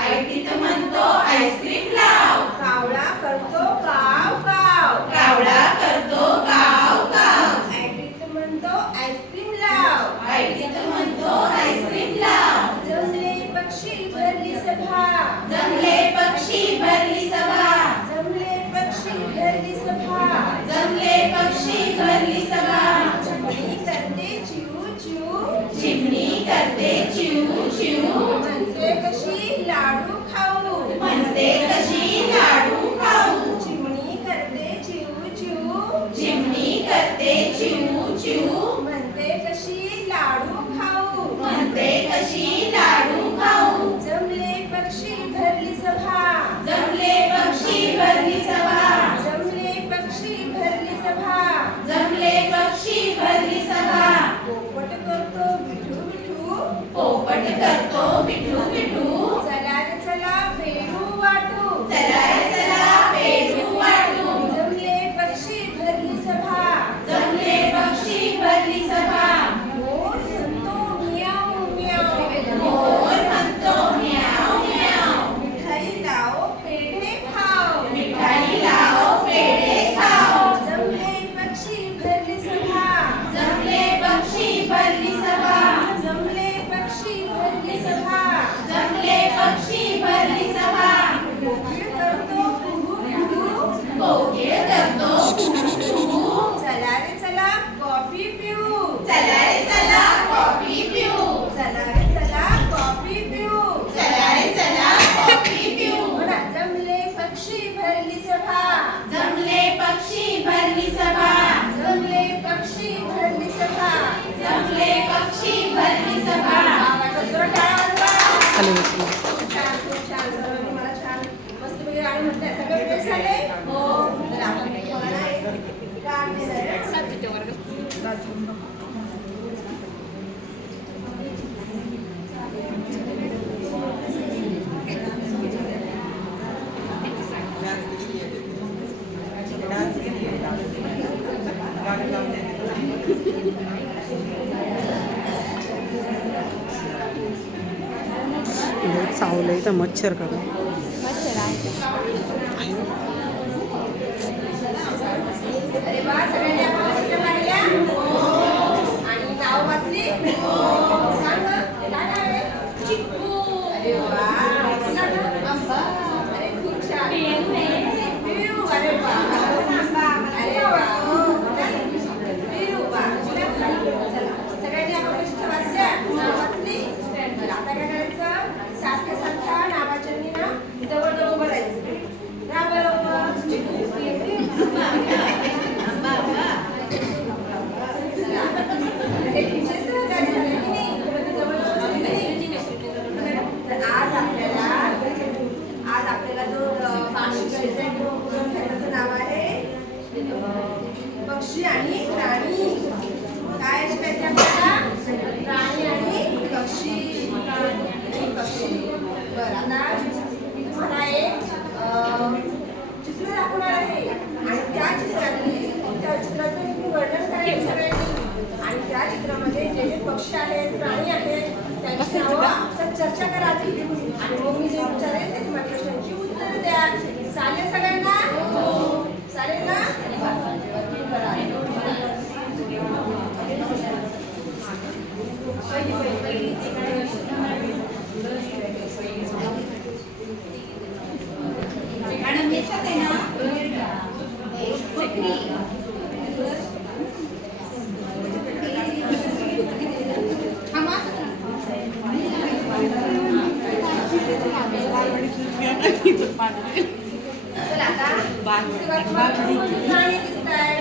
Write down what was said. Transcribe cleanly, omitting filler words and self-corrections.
आयटीत म्हणतो आईस्क्रीम लाव. कावळा करतो काव काव. कावळा करतो काव काव. आयटीत म्हणतो आईस्क्रीम लाव. आयटीत म्हणतो आईस्क्रीम लाव. जमले पक्षी भरली सभा. जमले पक्षी भरली सभा. जमले पक्षी भरली सभा. जमले पक्षी भरली सभा. चिमणी करते चिऊ चिऊ. चिमणी करते चिऊ चिऊ. म्हणते कशी लाडू खाऊ. म्हणते कशी लाडू खाऊ. चिमणी करते चिऊ चिऊ. चिमणी करते चिऊ चिऊ. म्हणते कशी लाडू खाऊ. म्हणते कशी लाडू खाऊ. जमले पक्षी भरली सभा. जमले पक्षी भरली सभा. जमले पक्षी भरली सभा. जमले पक्षी भरली सभा. पोपट करतो बिठू बिठू. पोपट करतो बिठू बिठू. चला रे चला पेरू वाटू. चला रे चला पेरू वाटू. जमले पक्षी भरली सभा. जमले पक्षी भरली सभा. मोर म्हणतो म्याऊ म्याऊ. मोर म्हणतो म्याव म्याव. मिठाई लाव पेढे खाव. मिठाई लाव पेढे खाव. जमले पक्षी भरली सभा. जमले पक्षी भरली सभा. जमले पक्षी भरली सभा. जमले पक्षी भरली सभा. कोकिळ करतो कुहू कुहू. कोकिळ करतो कुहू. चला रे चला कॉफी पिऊ. चला रे चला कॉफी पिऊ. चला रे चला कॉफी पिऊ. चला रे चला कॉफी पिऊ. म्हणा, जमले पक्षी भरली सभा. जमले पक्षी भरली सभा. जमले पक्षी भरली सभा. जमले पक्षी भरली सभा. आवाज जोरदार वाजवा. खाली खूप छान खूप छान. सर्वांनी मला छान मस्तपैकी गाणं म्हटलंय. सगळे वेळ झाले हो. तर आपण काही गाणं आहे. गाणं केलंय. चावलंय तर मच्छर करा. अरे वा, सगळ्यांनी आपण चित्र काढल्या? आणि नाव वाचली? सांग गं, काय नाव आहे? चिक्कू. अरे वा. आंबा. अरे खूप छान. पिरू. अरे वा. अरे वा. पिरू. वा. चला. सगळ्यांनी आपण चित्र वाचल्या? नाव वाचली? बरं, आता काय करायचं? सारख्या सारख्या नावाच्या ना जवळ जवळ उभं राहायचं. ना बरोबर चिक्कू. आज आपल्याला जो त्याचं नाव आहे पक्षी आणि प्राणी. काय शिकायचं आपल्याला? प्राणी आणि पक्षी. पक्षी. बरं, आता मी तुम्हाला एक चित्र दाखवणार आहे आणि त्या चित्राचं मी वर्णन करायचं सगळ्यांनी. आणि त्या चित्रामध्ये जे जे पक्षी आहेत प्राणी आहेत त्यांची नावं आपसात चर्चा करायची. आणि मग मी जे विचारेल ते तुम्हाला प्रश्नांची उत्तर द्या. चालेल सगळ्यांना? चालेल ना? मॅडम याच्यात आहे ना बकरी. चला आता प्राणी दिसत आहे.